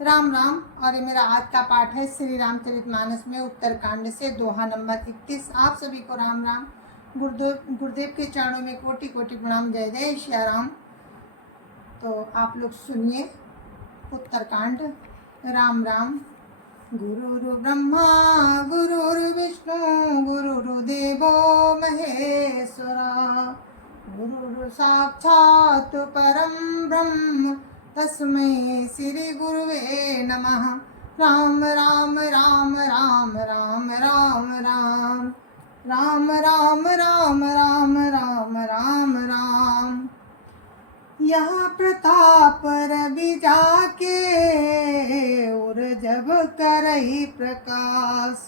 राम राम। और ये मेरा आज का पाठ है श्री रामचरितमानस में उत्तरकांड से दोहा नंबर 31। आप सभी को राम राम। गुरुदेव के चरणों में कोटि कोटि प्रणाम। जय जय श्री राम। तो आप लोग सुनिए उत्तरकांड। राम राम। गुरुर् ब्रह्मा गुरुर्विष्णु गुरुर्देवो महेश्वरा गुरुर् साक्षात् परं ब्रह्म तस्मै श्री गुरुवे नमः। राम राम राम राम राम राम राम राम राम राम राम राम राम राम। यहाँ प्रताप रवि जाके और जब करई प्रकाश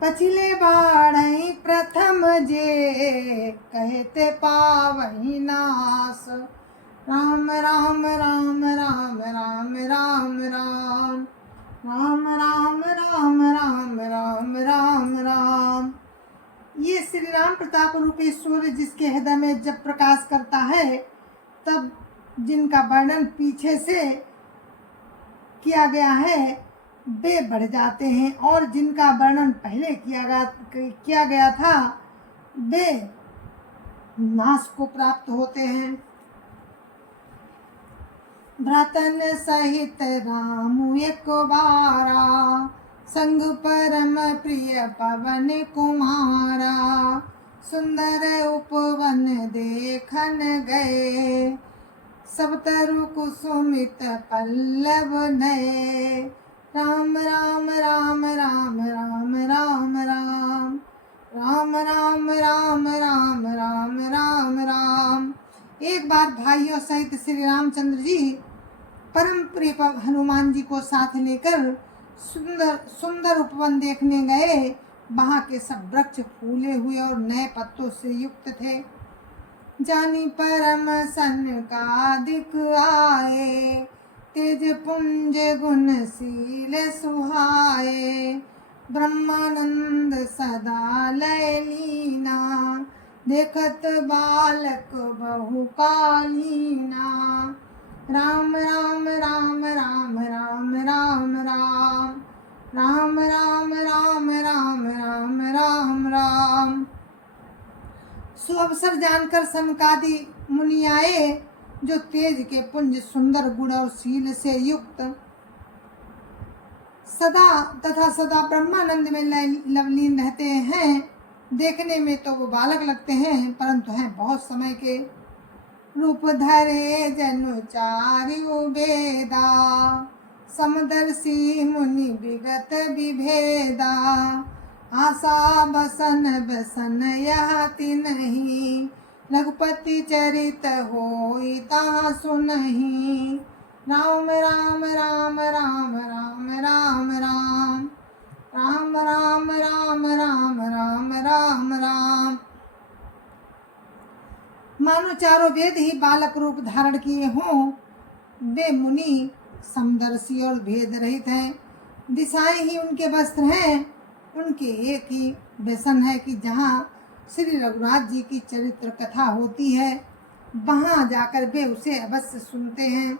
पछिले बाढ़ई प्रथम जे कहते पावही नाश। राम राम राम राम राम राम राम राम राम राम राम राम राम राम। ये श्री राम प्रताप रूपी सूर्य जिसके हृदय में जब प्रकाश करता है तब जिनका वर्णन पीछे से किया गया है वे बढ़ जाते हैं, और जिनका वर्णन पहले किया गया था वे नाश को प्राप्त होते हैं। भ्रातन सहित राम एक बारा संग परम प्रिय पवन कुमारा सुंदर उपवन देखन गए सब तरु कुसुमित पल्लव नए। राम राम राम राम राम राम राम राम राम राम राम राम राम राम। एक बार भाइयों सहित श्री रामचंद्र जी परम प्रिय हनुमान जी को साथ लेकर सुंदर सुंदर उपवन देखने गए। वहाँ के सब वृक्ष फूले हुए और नए पत्तों से युक्त थे। जानी परम सनकादिक आए तेज पुंज गुणशील सुहाए ब्रह्मानंद सदा लय लीना देखत बालक बहुकालीना। राम राम राम राम राम राम राम राम राम राम राम राम राम राम। सुअवसर जानकर सनकादि मुनि आए जो तेज के पुंज सुंदर गुण और शील से युक्त सदा तथा सदा ब्रह्मानंद में लवलीन रहते हैं। देखने में तो वो बालक लगते हैं परंतु हैं बहुत समय के। रूप धरे जनु चारिउ वेदा समदर्शी मुनि विगत विभेदा आशा बसन बसन यहति नहीं रघुपति चरित होई ता सुनहि। राम राम राम राम राम राम राम राम राम राम राम राम राम राम। मानो चारों वेद ही बालक रूप धारण किए हों। वे मुनि समदर्शी और भेद रहित हैं। दिशाएं ही उनके वस्त्र हैं। उनके एक ही व्यसन है कि जहाँ श्री रघुनाथ जी की चरित्र कथा होती है वहाँ जाकर वे उसे अवश्य सुनते हैं।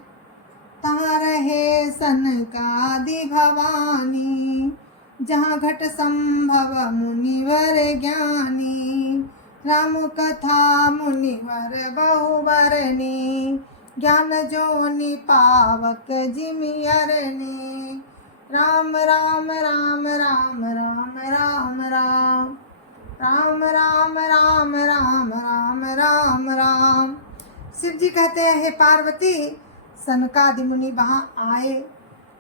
तहाँ रहे सनकादि भवानी जहाँ घट संभव मुनिवर ज्ञानी राम कथा मुनिवर बहुबरनी ज्ञान जोनि पावक जिमियरनी। राम राम राम राम राम राम राम राम राम राम राम राम राम राम। शिव जी कहते हैं, हे पार्वती, सनकादि मुनि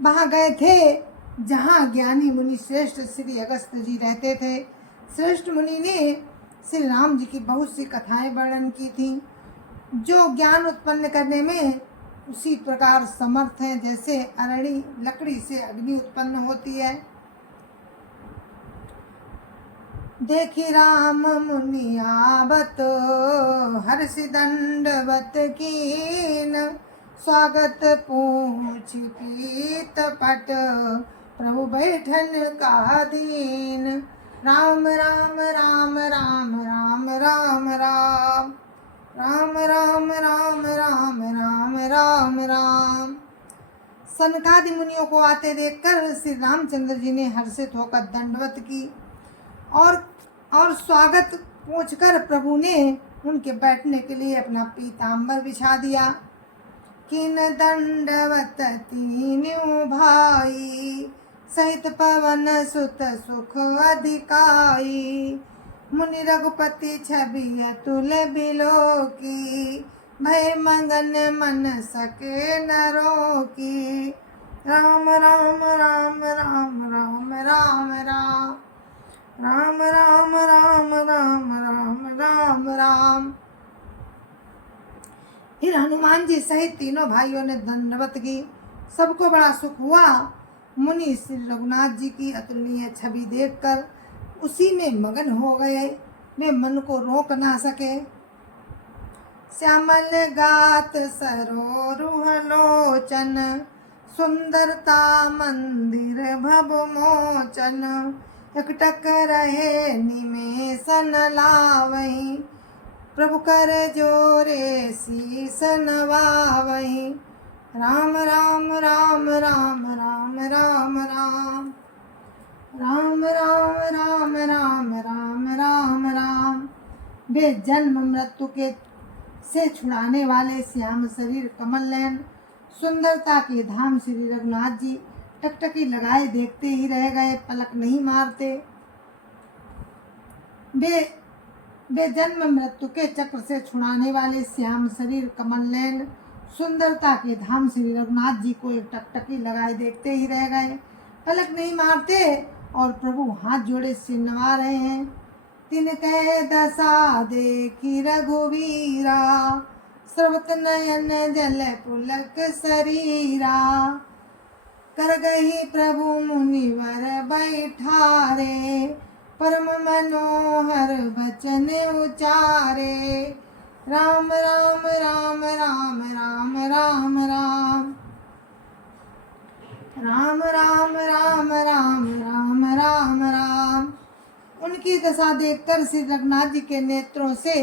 वहाँ गए थे जहाँ ज्ञानी मुनि श्रेष्ठ श्री अगस्त्य जी रहते थे। श्रेष्ठ मुनि ने श्री राम जी की बहुत सी कथाएं वर्णन की थी जो ज्ञान उत्पन्न करने में उसी प्रकार समर्थ है जैसे अरणी लकड़ी से अग्नि उत्पन्न होती है। देखी राम मुनि आवत हर्षि दंडवत कीन स्वागत पूछ पीत पट प्रभु बैठन का दीन। राम राम राम राम राम राम राम राम राम राम राम राम राम राम। सनकादि मुनियों को आते देखकर श्री रामचंद्र जी ने हर्षित होकर दंडवत की और स्वागत पूछकर प्रभु ने उनके बैठने के लिए अपना पीताम्बर बिछा दिया। किन दंडवत तीन्यों भाई, सहित पवन सुत सुख अधिकाई। मुनि रघुपति छवि अतुल बिलो की, भय मगन मन सके नरो की। राम राम राम राम राम राम राम राम राम राम राम राम राम राम। फिर हनुमान जी सहित तीनों भाइयों ने दंडवत की। सबको बड़ा सुख हुआ। मुनि श्री रघुनाथ जी की अतुलनीय छवि देखकर उसी में मगन हो गए। वे मन को रोक ना सके। श्यामल गात सरोरुह लोचन, सुंदरता मंदिर भव मोचन। एकटक रहे निमेषन लावहीं, प्रभु कर जोरे शीस नवावहीं। राम राम राम राम राम राम राम राम राम राम राम राम राम राम। वे जन्म मृत्यु के से छुड़ाने वाले श्याम शरीर कमल नयन सुंदरता के धाम श्री रघुनाथ जी टकटकी लगाए देखते ही रह गए, पलक नहीं मारते। वे जन्म मृत्यु के चक्र से छुड़ाने वाले श्याम शरीर कमल नयन सुंदरता के धाम श्री रघुनाथ जी को एक टकटकी लगाए देखते ही रह गए, पलक नहीं मारते। और प्रभु हाथ जोड़े से नवा रहे हैं। तिनके दशा देखी रघुवीरा, स्रवत नयन जल पुलक शरीरा। कर गही प्रभु मुनिवर बैठारे, परम मनोहर बचन उचारे। राम राम राम राम राम राम राम राम राम राम राम राम राम राम। उनकी दशा देखकर श्री रघुनाथ जी के नेत्रों से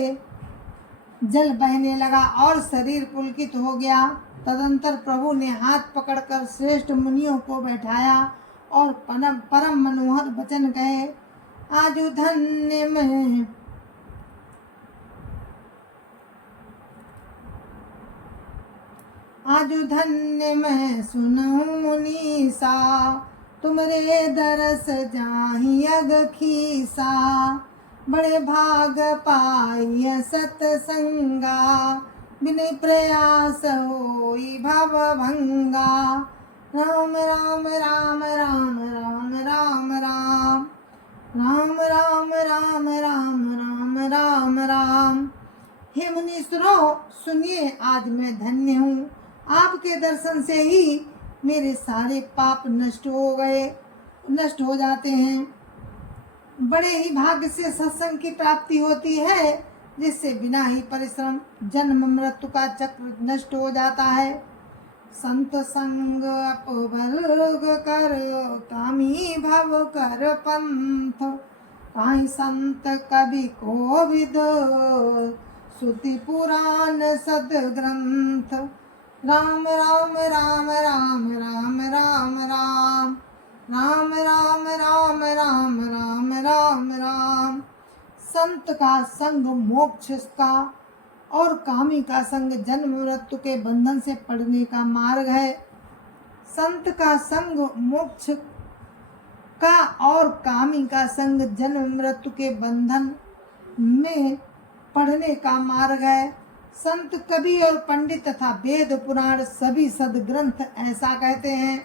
जल बहने लगा और शरीर पुलकित हो गया। तदंतर प्रभु ने हाथ पकड़कर श्रेष्ठ मुनियों को बैठाया और परम मनोहर वचन कहे। आजु धन्य में आजु धन्य मैं सुनूं मुनीसा, तुमरे दरस जाहि अग खीसा। बड़े भाग पाई सतसंगा, बिन प्रयास होई भव भंगा। राम राम राम राम राम राम राम राम राम राम राम राम राम राम। हे मुनीश्वरों, सुनिए, आज मैं धन्य हूँ। आपके दर्शन से ही मेरे सारे पाप नष्ट हो जाते हैं। बड़े ही भाग्य से सत्संग की प्राप्ति होती है, जिससे बिना ही परिश्रम जन्म मृत्यु का चक्र नष्ट हो जाता है। संत संग अपवर्ग कर, कामी भव कर पंथ। काई संत कवि कोविद, श्रुति पुराण सद ग्रंथ। राम राम राम राम राम राम राम राम राम राम राम राम राम राम। संत का संग मोक्ष का और कामी का संग जन्म मृत्यु के बंधन से पड़ने का मार्ग है। संत का संग मोक्ष का और कामी का संग जन्म मृत्यु के बंधन में पढ़ने का मार्ग है। संत कवि और पंडित तथा वेद पुराण सभी सदग्रंथ ऐसा कहते हैं।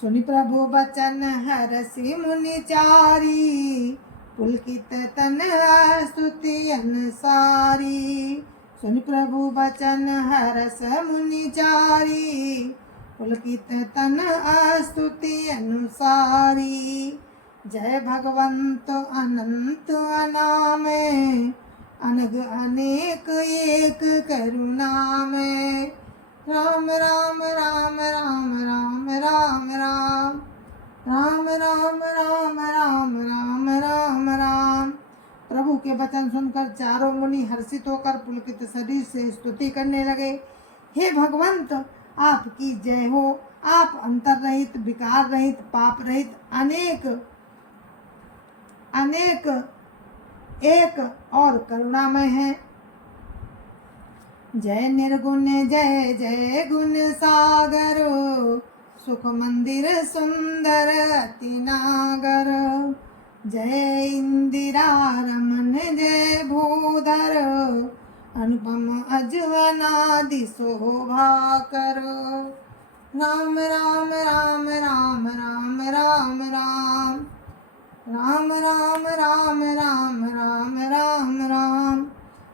सुनि प्रभु बचन हरषि मुनि चारी, पुलकित तन स्तुति अनुसारी। सुनि प्रभु बचन हरष मुनि चारी, पुलकित तन स्तुति अनुसारी। जय भगवंत अनंत अनामे, अनग अनेक एक करुणा में। राम राम राम राम राम राम राम राम राम राम राम राम राम राम। प्रभु के वचन सुनकर चारों मुनि हर्षित होकर पुलकित शरीर से स्तुति करने लगे। हे भगवंत, आपकी जय हो। आप अंतर रहित, विकार रहित, पाप रहित, अनेक अनेक एक और करुणामय हैं। जय निर्गुण जय जय गुण सागर, सुख मंदिर सुंदर अति नागर। जय इंदिरा रमन जय भूधर, अनुपम अजवनादि शोभा कर। राम राम राम राम राम राम राम राम राम राम राम राम राम राम।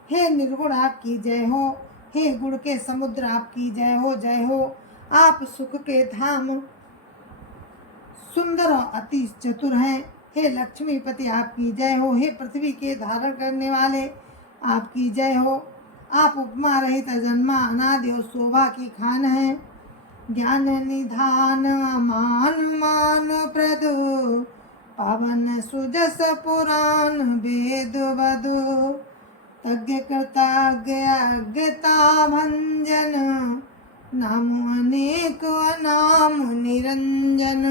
हे निर्गुण आपकी जय हो, हे गुण के समुद्र आपकी जय हो जय हो। आप सुख के धाम सुंदर और अति चतुर हैं। हे लक्ष्मीपति आपकी जय हो, हे पृथ्वी के धारण करने वाले आपकी जय हो। आप उपमा रहित, अजन्मा, अनादि और शोभा की खान हैं। ज्ञान निधान मान मान प्रद, पावन सुजस पुराण वेद वधु। तज्ञ कृतज्ञ अज्ञता भंजन, नाम अनेक अनाम निरंजन।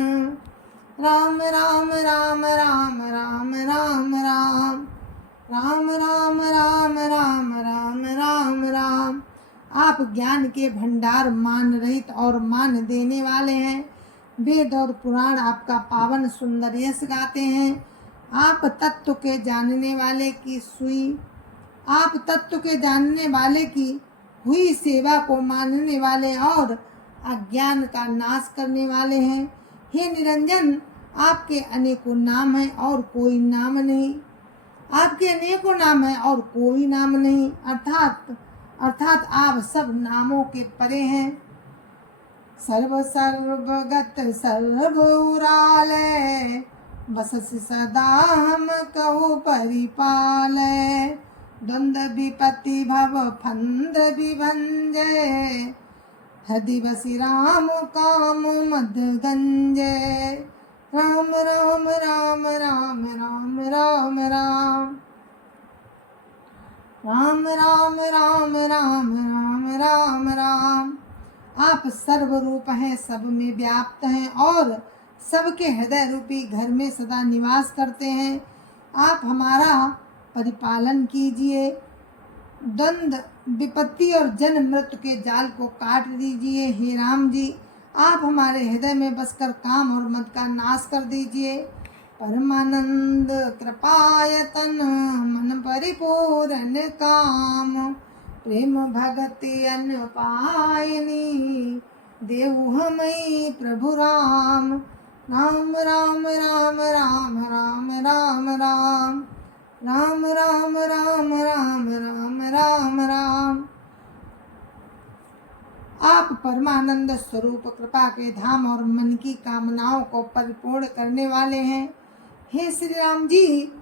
राम राम राम राम राम राम राम राम राम राम राम राम राम राम। आप ज्ञान के भंडार, मान रहित और मान देने वाले हैं। वेद और पुराण आपका पावन सुंदर यश गाते हैं। आप तत्व के जानने वाले की सुई, आप तत्व के जानने वाले की हुई सेवा को मानने वाले और अज्ञान का नाश करने वाले हैं। हे निरंजन, आपके अनेकों नाम हैं और कोई नाम नहीं। आपके अनेकों नाम हैं और कोई नाम नहीं, अर्थात आप सब नामों के परे हैं। सर्व सर्वगत सर्वउरालय, बसस सदा हम कहु परिपालय। द्वंद्व विपत्ति भव फंद विभंजय, हृदय बसी राम काम मद गंजय। राम राम राम राम राम राम राम राम राम राम राम राम राम राम। आप सर्वरूप हैं, सब में व्याप्त हैं और सबके हृदय रूपी घर में सदा निवास करते हैं। आप हमारा परिपालन कीजिए। द्वंद्व विपत्ति और जन्म मृत्यु के जाल को काट दीजिए। हे राम जी, आप हमारे हृदय में बसकर काम और मद का नाश कर दीजिए। परमानंद कृपायतन, मन परिपूर्ण काम। प्रेम भगति अन्न पायनी, देहु हमई प्रभु राम। राम राम राम राम राम राम राम राम राम राम राम राम राम राम। आप परमानंद स्वरूप, कृपा के धाम और मन की कामनाओं को परिपूर्ण करने वाले हैं। हे श्री राम जी,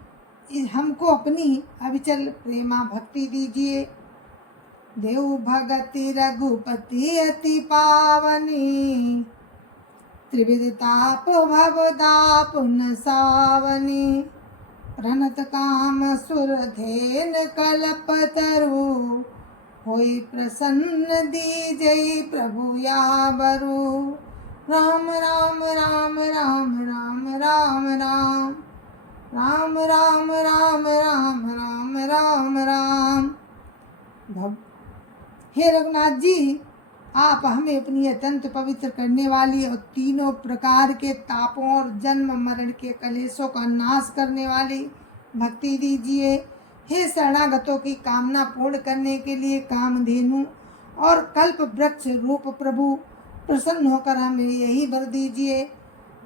हमको अपनी अविचल प्रेमा भक्ति दीजिए। देव भगति रघुपति अति पावनी, त्रिविध ताप भव दाप न सावनी। प्रणत काम सुर धेन कल्पतरु, होई प्रसन्न दीजई प्रभु यावरु। राम राम राम राम राम राम राम राम राम राम राम राम राम राम। हे रघुनाथ जी, आप हमें अपनी अत्यंत पवित्र करने वाली और तीनों प्रकार के तापों और जन्म मरण के कलेशों का नाश करने वाली भक्ति दीजिए। हे शरणागतों की कामना पूर्ण करने के लिए कामधेनु और कल्प वृक्ष रूप प्रभु, प्रसन्न होकर हमें यही वर दीजिए।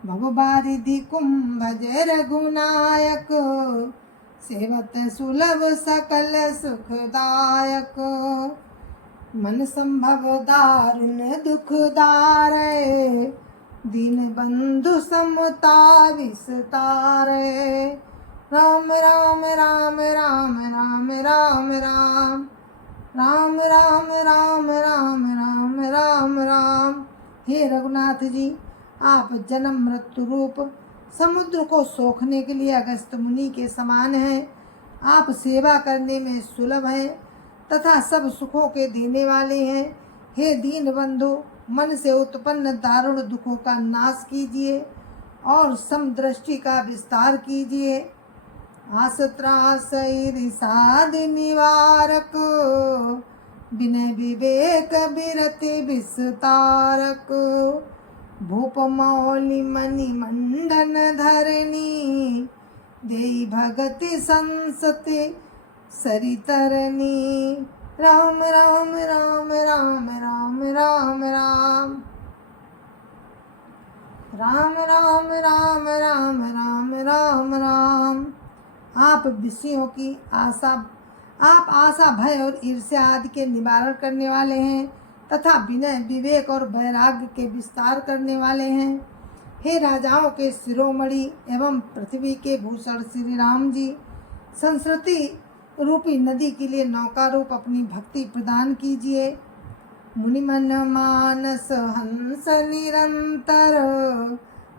भवबारिधि कुंभज रघुनायक, सेवत सुलभ सकल सुखदायक। मन संभव दारुण दुखदारे, दीन बंधु समता विस्तारे। राम राम राम राम राम राम राम राम राम राम राम राम राम राम। हे रघुनाथ जी, आप जन्म मृत्यु रूप समुद्र को सोखने के लिए अगस्त मुनि के समान हैं। आप सेवा करने में सुलभ हैं तथा सब सुखों के देने वाले हैं। हे दीन बंधु, मन से उत्पन्न दारुण दुखों का नाश कीजिए और समदृष्टि का विस्तार कीजिए। आस त्रास ईर्षाद निवारक, विनय विवेक विरति विस्तारक। भूप मौलि मणि मंडन धरणी, देई भगति संसति सरितरणी। राम राम राम राम राम राम राम राम राम राम राम राम राम राम। आप विषयों की आशा भय और ईर्ष्या आदि के निवारण करने वाले हैं तथा विनय विवेक और वैराग्य के विस्तार करने वाले हैं। हे राजाओं के शिरोमणि एवं पृथ्वी के भूषण श्री राम जी, संस्कृति रूपी नदी के लिए नौका रूप अपनी भक्ति प्रदान कीजिए। मुनिमन मानस हंस निरंतर,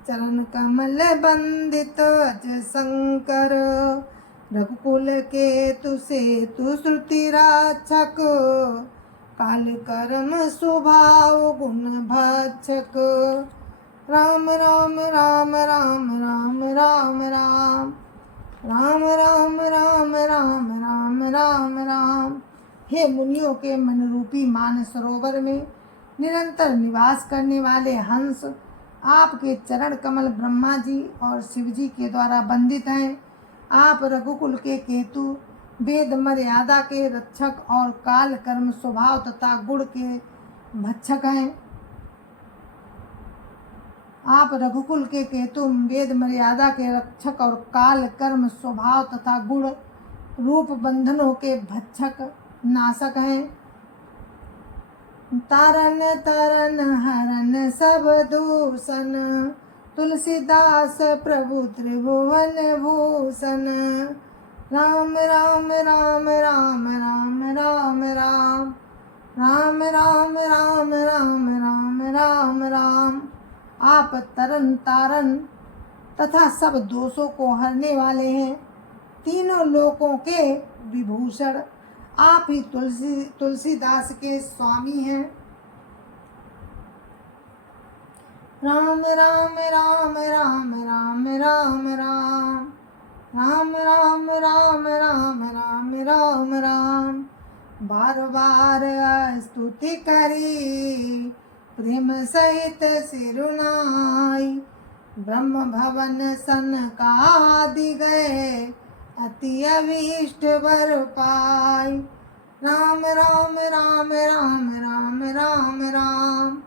चरण कमल बंदित अज शंकर। रघुकुल के तुसे तु श्रुति राक्षक, काल कर्म स्वभाव गुण भक्षक। राम राम राम राम राम राम राम राम राम राम राम राम राम राम। हे मुनियों के मन रूपी मान सरोवर में निरंतर निवास करने वाले हंस, आपके चरण कमल ब्रह्मा जी और शिव जी के द्वारा बंदित हैं। आप रघुकुल के केतु, वेद मर्यादा के रक्षक और काल कर्म स्वभाव तथा गुण के भक्षक हैं। आप रघुकुल के केतु, वेद मर्यादा के रक्षक और काल कर्म स्वभाव तथा गुण रूप बंधनों के भक्षक नाशक हैं। तारन तरन हरन सब दूषण, तुलसीदास प्रभु त्रिभुवन भूषण। राम राम राम राम राम राम राम राम राम राम राम राम राम राम। आप तरन तारन तथा सब दोषों को हरने वाले हैं, तीनों लोकों के विभूषण। आप ही तुलसीदास के स्वामी हैं। राम राम राम राम राम राम राम राम राम राम राम राम राम राम। बार बार स्तुति करी, प्रेम सहित सिरुनाई। ब्रह्म भवन सनकादि गए, अति अभीष्ट वर पाई। राम राम राम राम राम राम राम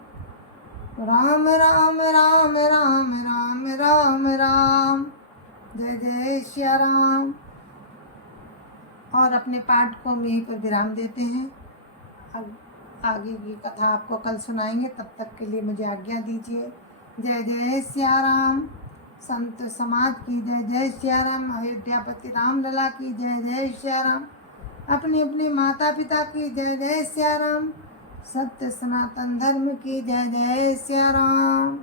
राम राम राम राम राम राम राम। जय जय श्री राम। और अपने पाठ को हम यहीं पर विराम देते हैं। अब आगे की कथा आपको कल सुनाएंगे, तब तक के लिए मुझे आज्ञा दीजिए। जय जय श्री राम। संत समाज की जय जय श्री राम। अयोध्यापति राम लला की जय जय श्री राम। अपने अपने माता पिता की जय जय श्री राम। सत्य सनातन धर्म की जय जय श्री राम।